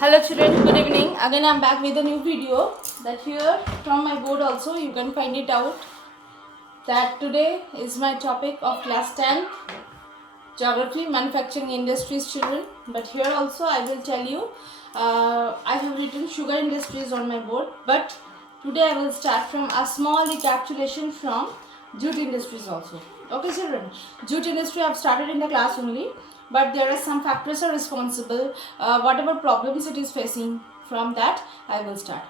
Hello children, good evening. Again I'm back with a new video that here from my board also you can find it out that today is my topic of class 10 geography manufacturing industries children. But here also I will tell you I have written sugar industries on my board, but today I will start from a small recapitulation from jute industries also. Okay children, jute industry I have started in the class only, but there are some factors are responsible. Whatever problems it is facing, from that I will start.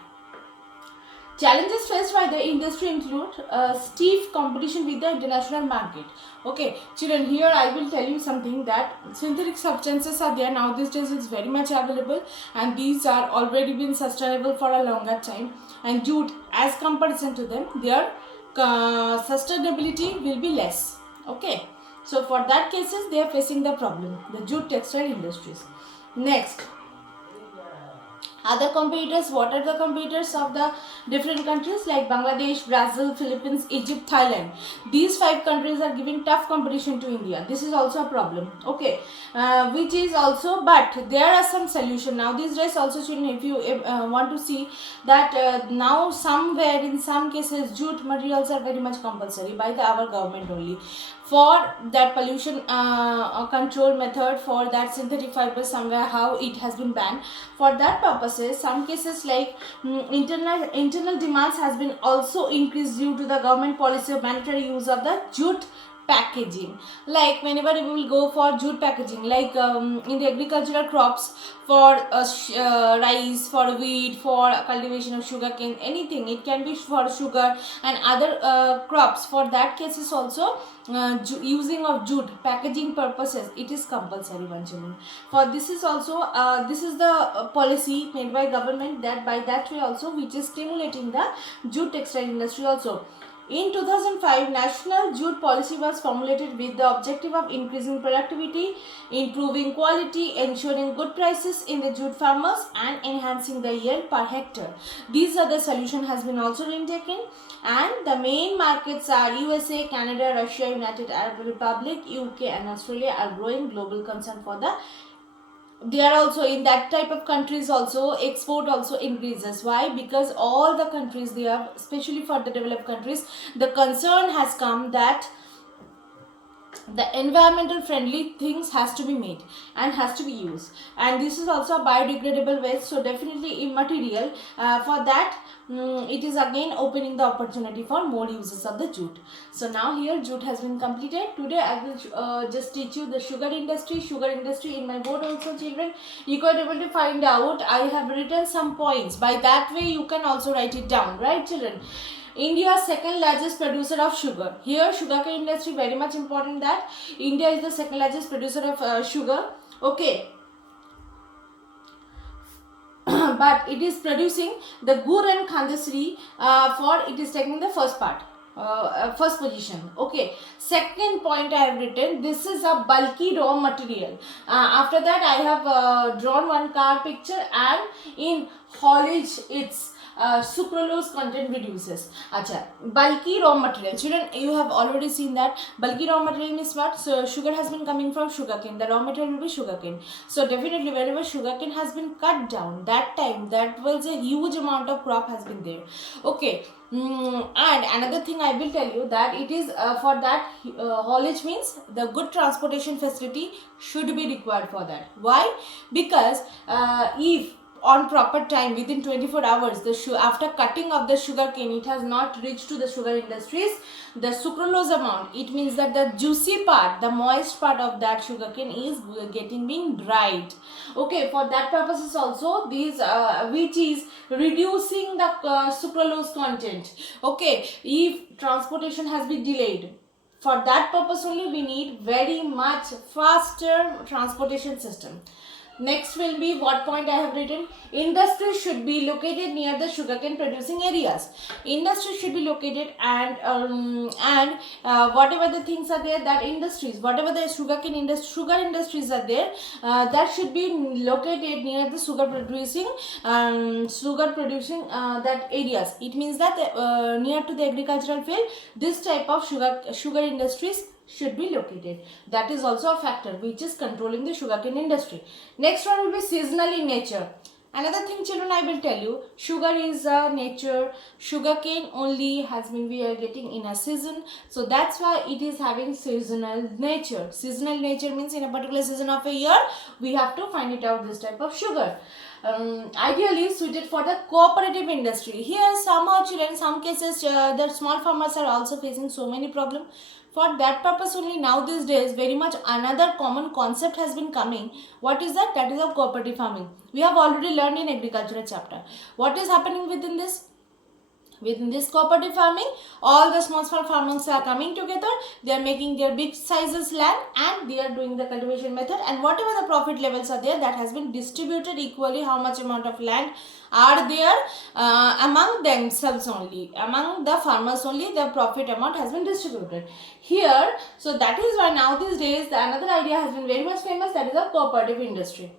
Challenges faced by the industry include stiff competition with the international market. Okay, children, here I will tell you something that synthetic substances are there now these days. It's very much available, and these are already been sustainable for a longer time. And jute, as comparison to them, their sustainability will be less. Okay, so for that cases they are facing the problem, the jute textile industries. Next, other competitors. What are the competitors of the different countries like Bangladesh, Brazil, Philippines, Egypt, Thailand? These 5 countries are giving tough competition to India. This is also a problem. Okay, which is also, but there are some solution now these days also children. If you want to see that now somewhere in some cases jute materials are very much compulsory by our government only for that pollution control method, for that synthetic fiber somewhere how it has been banned. For that purposes, some cases like internal demands has been also increased due to the government policy of mandatory use of the jute packaging. Like whenever we will go for jute packaging, like in the agricultural crops, for rice, for wheat, for cultivation of sugarcane, anything, it can be for sugar and other crops. For that cases also using of jute packaging purposes, it is compulsory one children. For this is also this is the policy made by government, that by that way also which is stimulating the jute textile industry also. In 2005, National Jute Policy was formulated with the objective of increasing productivity, improving quality, ensuring good prices in the jute farmers, and enhancing the yield per hectare. These are the solution has been also been taken, and the main markets are USA, Canada, Russia, United Arab Republic, UK, and Australia are growing global concern for the. They are also in that type of countries also export also increases. Why? Because all the countries they have, especially for the developed countries, the concern has come that the environmental friendly things has to be made and has to be used, and this is also a biodegradable waste, so definitely immaterial. For that it is again opening the opportunity for more uses of the jute. So now here jute has been completed. Today I will just teach you the sugar industry in my board also children. You can able to find out I have written some points, by that way you can also write it down, right children? India's second largest producer of sugar. Here sugarcane industry very much important, that India is the second largest producer of sugar. Okay. But it is producing the Gur and Khandasri for it is taking the first part. First position. Okay, second point I have written, this is a bulky raw material. After that I have drawn one car picture, and in haulage it's sucralose content reduces. Acha, bulky raw material. Children, you have already seen that bulky raw material means what? So sugar has been coming from sugarcane. The raw material will be sugarcane. So definitely wherever sugarcane has been cut down, that time that was a huge amount of crop has been there. Okay. And another thing I will tell you that it is for that haulage means the good transportation facility should be required for that. Why? Because if on proper time within 24 hours the after cutting of the sugar cane it has not reached to the sugar industries, the sucralose amount, it means that the juicy part, the moist part of that sugar cane is getting being dried. Okay, for that purposes also these which is reducing the sucralose content. Okay, if transportation has been delayed, for that purpose only we need very much faster transportation system. Next will be what point I have written. Industry should be located near the sugarcane producing areas. Industry should be located, and whatever the things are there, that industries, whatever the sugar industries are there, that should be located near the sugar producing that areas. It means that near to the agricultural field, this type of sugar industries should be located. That is also a factor which is controlling the sugarcane industry. Next one will be seasonal in nature. Another thing, children, I will tell you, sugar is a nature. Sugarcane only has been we are getting in a season, so that's why it is having seasonal nature. Seasonal nature means in a particular season of a year we have to find it out this type of sugar. Ideally suited for the cooperative industry. Here somehow, children, some cases the small farmers are also facing so many problems. For that purpose only now these days very much another common concept has been coming. What is that? That is of cooperative farming. We have already learned in agriculture chapter. What is happening within this? Within this cooperative farming, all the small farmers are coming together. They are making their big sizes land and they are doing the cultivation method, and whatever the profit levels are there, that has been distributed equally. How much amount of land are there among themselves only, among the farmers only, the profit amount has been distributed here. So that is why now these days another idea has been very much famous, that is a cooperative industry.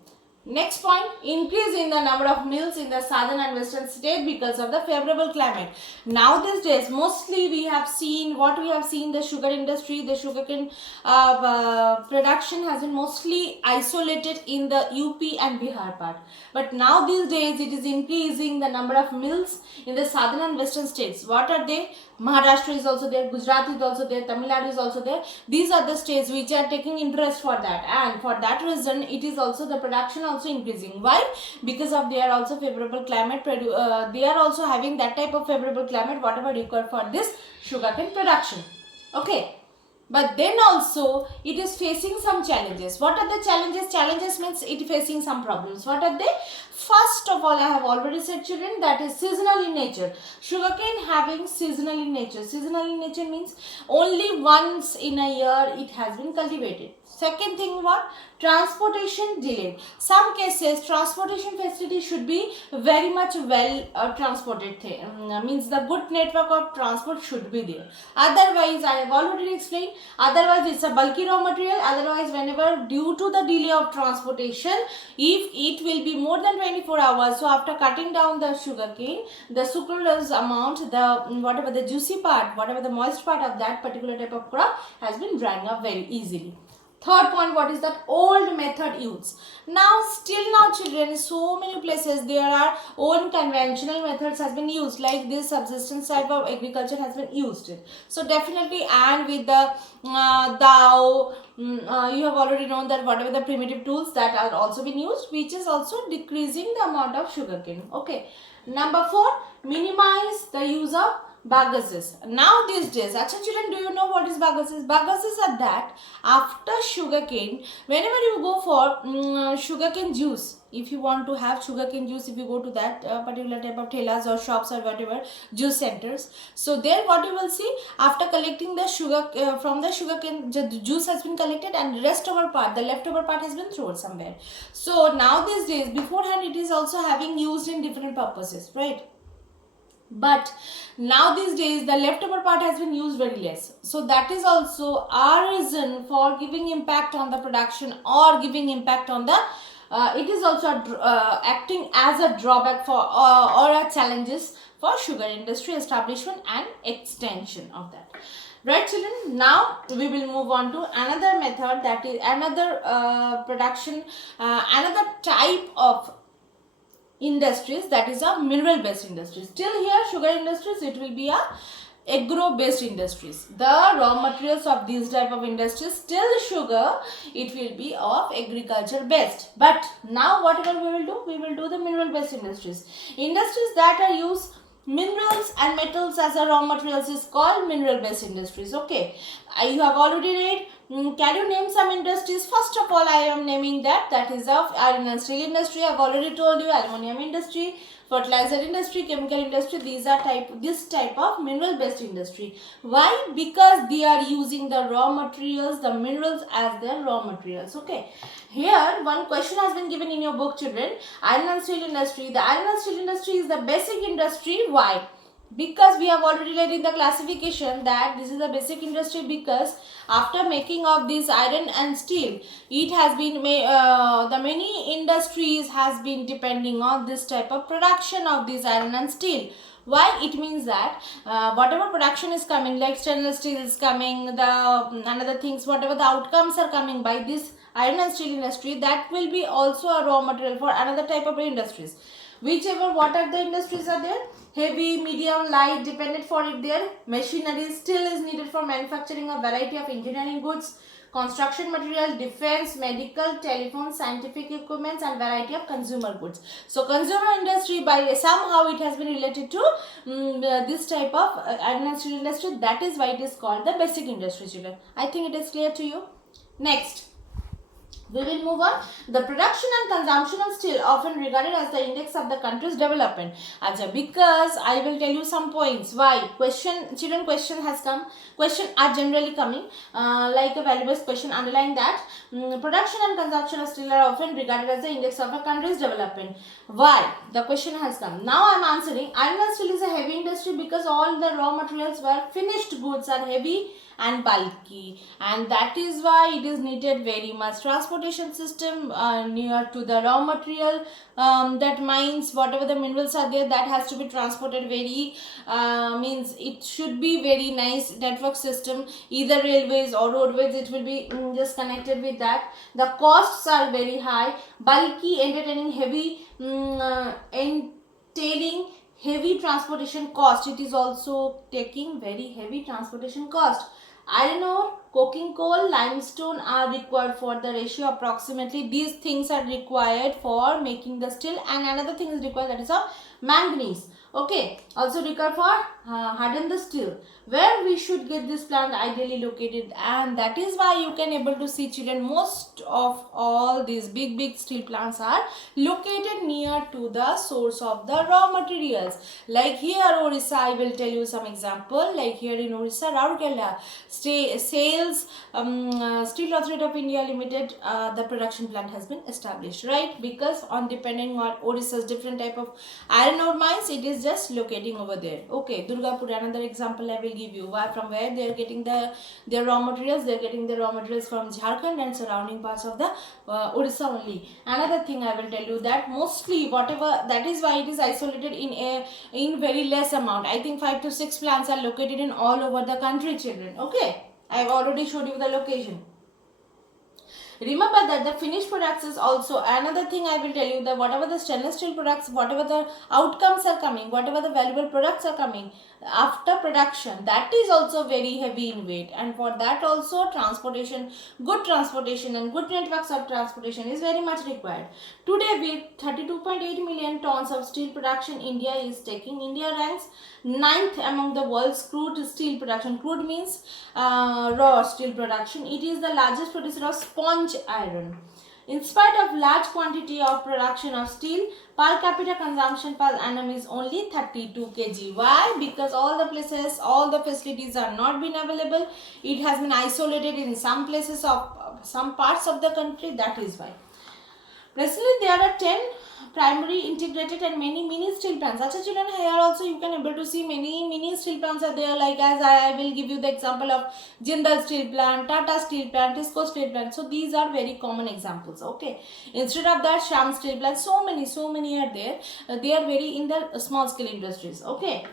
Next point, increase in the number of mills in the southern and western state because of the favorable climate. Now these days, mostly we have seen, the sugar industry, the sugarcane production has been mostly isolated in the UP and Bihar part. But now these days, it is increasing the number of mills in the southern and western states. What are they? Maharashtra is also there, Gujarat is also there, Tamil Nadu is also there. These are the states which are taking interest for that, and for that reason it is also the production also increasing. Why? Because of they are also favorable climate, they are also having that type of favorable climate whatever required for this sugarcane production. Okay. But then also it is facing some challenges. What are the challenges? Challenges means it facing some problems. What are they? First of all, I have already said, children, that is seasonal in nature. Sugarcane having seasonal in nature. Seasonal in nature means only once in a year it has been cultivated. Second thing, what? Transportation delayed. Some cases transportation facility should be very much well transported. Means the good network of transport should be there. Otherwise, I have already explained, otherwise it's a bulky raw material. Otherwise, whenever due to the delay of transportation, if it will be more than 24 hours, so after cutting down the sugarcane, the sucralose amount, the whatever the juicy part, whatever the moist part of that particular type of crop has been drying up very easily. Third point, what is that? Old method used. Now, still now, children, so many places there are old conventional methods has been used, like this subsistence type of agriculture has been used. So definitely, and with the dhow, you have already known that whatever the primitive tools that are also been used, which is also decreasing the amount of sugarcane. Okay. Number 4, minimize the use of bagases. Now these days, actually, children, do you know what is bagases? Bagases are that after sugarcane, whenever you go for sugarcane juice, if you want to have sugarcane juice, if you go to that particular type of thelas or shops or whatever juice centers, so there what you will see, after collecting the sugar from the sugarcane, the juice has been collected and the leftover part has been thrown somewhere. So now these days, beforehand it is also having used in different purposes, right? But now these days the leftover part has been used very less. So that is also our reason for giving impact on the production or giving impact on the it is also acting as a drawback for or a challenges for sugar industry establishment and extension of that. Right, children, now we will move on to another method, that is another production, another type of industries, that is a mineral based industries. Still here sugar industries, it will be a agro based industries. The raw materials of these type of industries, still sugar, it will be of agriculture based. But now whatever we will do the mineral based industries. Industries that are use minerals and metals as a raw materials is called mineral based industries. Okay, you have already read. Can you name some industries? First of all, I am naming that is of iron and steel industry. I have already told you, aluminum industry, fertilizer industry, chemical industry. These are this type of mineral based industry. Why? Because they are using the raw materials, the minerals as their raw materials. Okay. Here one question has been given in your book, children. Iron and steel industry. The iron and steel industry is the basic industry. Why? Because we have already read in the classification that this is a basic industry, because after making of this iron and steel, it has been the many industries has been depending on this type of production of this iron and steel. Why? It means that whatever production is coming, like stainless steel is coming, the another things, whatever the outcomes are coming by this iron and steel industry, that will be also a raw material for another type of industries. Whichever what are the industries are there, heavy, medium, light, dependent for it there. Machinery still is needed for manufacturing a variety of engineering goods, construction material, defense, medical, telephone, scientific equipments, and variety of consumer goods. So consumer industry, by somehow it has been related to this type of iron and steel industry. That is why it is called the basic industry, children. I think it is clear to you. Next, we will move on. The production and consumption of steel often regarded as the index of the country's development. Acha, because I will tell you some points. Why? Children, question has come. Question are generally coming like a value-based question. Underline that. Production and consumption of steel are often regarded as the index of a country's development. Why? The question has come. Now I am answering. Iron and steel is a heavy industry because all the raw materials were finished goods are heavy and bulky, and that is why it is needed very much transportation system near to the raw material, that mines, whatever the minerals are there, that has to be transported very means it should be very nice network system, either railways or roadways, it will be just connected with that. The costs are very high, bulky, entertaining, heavy, entailing heavy transportation cost. It is also taking very heavy transportation cost. Iron ore, coking coal, limestone are required for the ratio approximately. These things are required for making the steel, and another thing is required, that is of manganese. Okay, also required for harden the steel. Where we should get this plant ideally located, and that is why you can able to see, children, most of all these big steel plants are located near to the source of the raw materials. Like here Orissa, I will tell you some example. Like here in Orissa, Rourkela Sales Steel Authority of India Limited, the production plant has been established, right? Because on depending on Orissa's different type of iron ore mines, it is just locating over there. Okay, Durgapur, another example I will give you. From where they are getting their raw materials? They are getting the raw materials from Jharkhand and surrounding parts of the Orissa only. Another thing I will tell you, that mostly whatever, that is why it is isolated in very less amount. I think 5 to 6 plants are located in all over the country, children. Okay, I have already showed you the location. Remember that the finished products is also another thing I will tell you, that whatever the stainless steel products, whatever the outcomes are coming, whatever the valuable products are coming after production, that is also very heavy in weight, and for that also transportation, good transportation and good networks of transportation is very much required. Today with 32.8 million tons of steel production, India ranks 9th among the world's crude steel production. Crude means raw steel production. It is the largest producer of sponge iron. In spite of large quantity of production of steel, per capita consumption per annum is only 32 kg. Why? Because all the places, all the facilities are not been available. It has been isolated in some places of some parts of the country. That is why. Presently, there are 10 primary, integrated and many mini steel plants. Acha children, here also you can able to see many mini steel plants are there. Like as I will give you the example of Jindal steel plant, Tata steel plant, Tisco steel plant. So these are very common examples. Okay. Instead of that, Sham steel plant. So many are there. They are very in the small scale industries. Okay.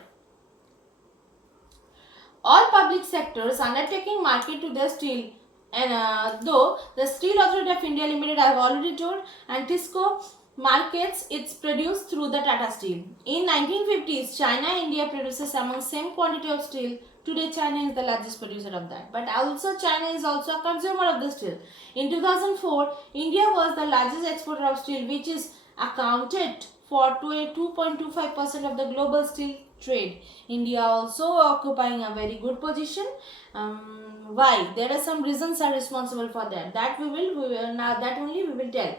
All public sectors undertaking market to the steel, and though the Steel Authority of India Limited I have already told, and Tisco markets its produce through the Tata Steel. In 1950s, China India produces among same quantity of steel. Today China is the largest producer of that, but also China is also a consumer of the steel. In 2004, India was the largest exporter of steel, which is accounted for 2.25% of the global steel trade. India also occupying a very good position. Why? There are some reasons are responsible for that. That we will now that only we will tell.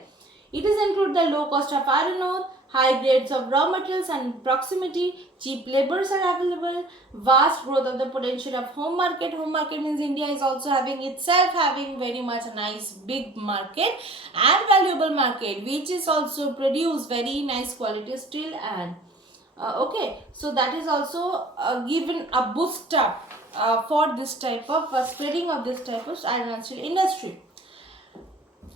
It is include the low cost of iron ore, high grades of raw materials and proximity, cheap laborers are available, vast growth of the potential of home market. Home market means India is also having very much a nice big market and valuable market, which is also produce very nice quality steel and okay. So that is also given a boost up for this type of spreading of this type of iron and steel industry.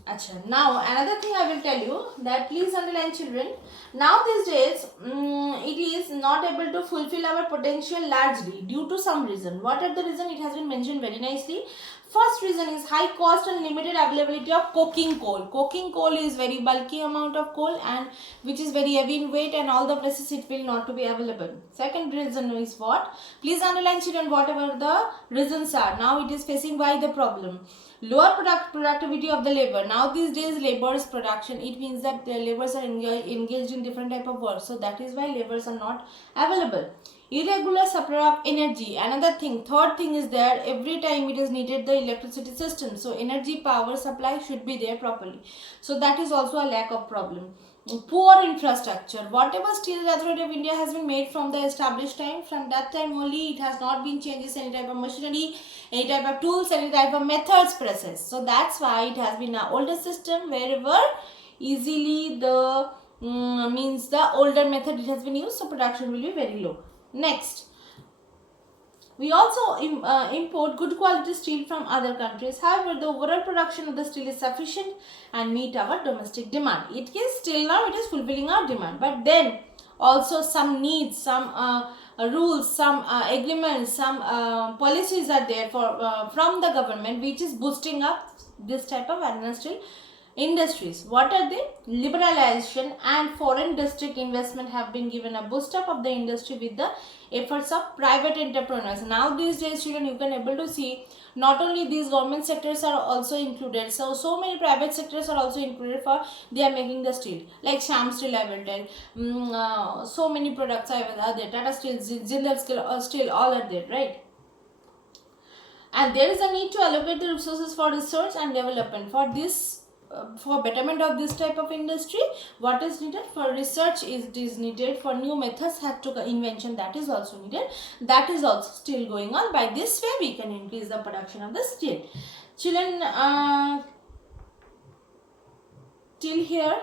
Achha. Now another thing I will tell you, that please underline, children. Now these days it is not able to fulfill our potential largely due to some reason. What are the reason? It has been mentioned very nicely. First reason is high cost and limited availability of coking coal. Coking coal is very bulky amount of coal and which is very heavy in weight, and all the places it will not to be available. Second reason is what? Please underline children whatever the reasons are. Now it is facing by the problem. Lower productivity of the labor. Now these days labor's production, it means that the laborers are engaged in different type of work, so that is why laborers are not available. Irregular supply of energy. Another thing, third thing is there, every time it is needed the electricity system, so energy power supply should be there properly, so that is also a lack of problem. Poor infrastructure. Whatever Steel Authority of India has been made from the established time, from that time only it has not been changes any type of machinery, any type of tools, any type of methods process, so that's why it has been an older system wherever easily the means the older method it has been used, so production will be very low. Next, we also import good quality steel from other countries. However, the overall production of the steel is sufficient and meet our domestic demand. It is still now it is fulfilling our demand, but then also some needs, some rules, some agreements, some policies are there for from the government which is boosting up this type of iron steel industries. What are they? Liberalization and foreign district investment have been given a boost up of the industry with the efforts of private entrepreneurs. Now these days children, you can able to see not only these government sectors are also included, so many private sectors are also included for they are making the steel, like Sham Steel I will tell, so many products are there, Tata Steel, Jindal Steel, all are there, right? And there is a need to allocate the resources for research and development. For this for betterment of this type of industry, what is needed? For research is needed, for new methods had to invention, that is also needed, that is also still going on. By this way we can increase the production of the steel. Children, till here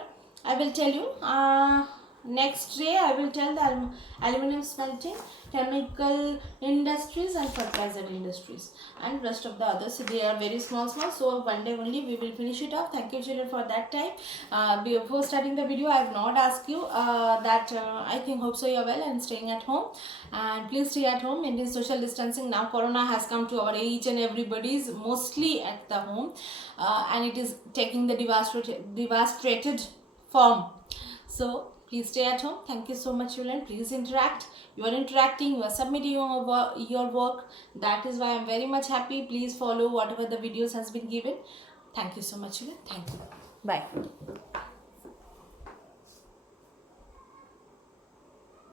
I will tell you, next day I will tell the aluminum smelting, chemical industries and fertilizer industries, and rest of the others. They are very small, so one day only we will finish it off. Thank you children for that time. Before starting the video, I have not asked you that I think hope so you are well and staying at home, and please stay at home, maintain social distancing. Now corona has come to our each and everybody's, mostly at the home, and it is taking the devastated form, so please stay at home. Thank you so much children. Please interact. You are interacting, you are submitting your work. That is why I am very much happy. Please follow whatever the videos has been given. Thank you so much children. Thank you. Bye.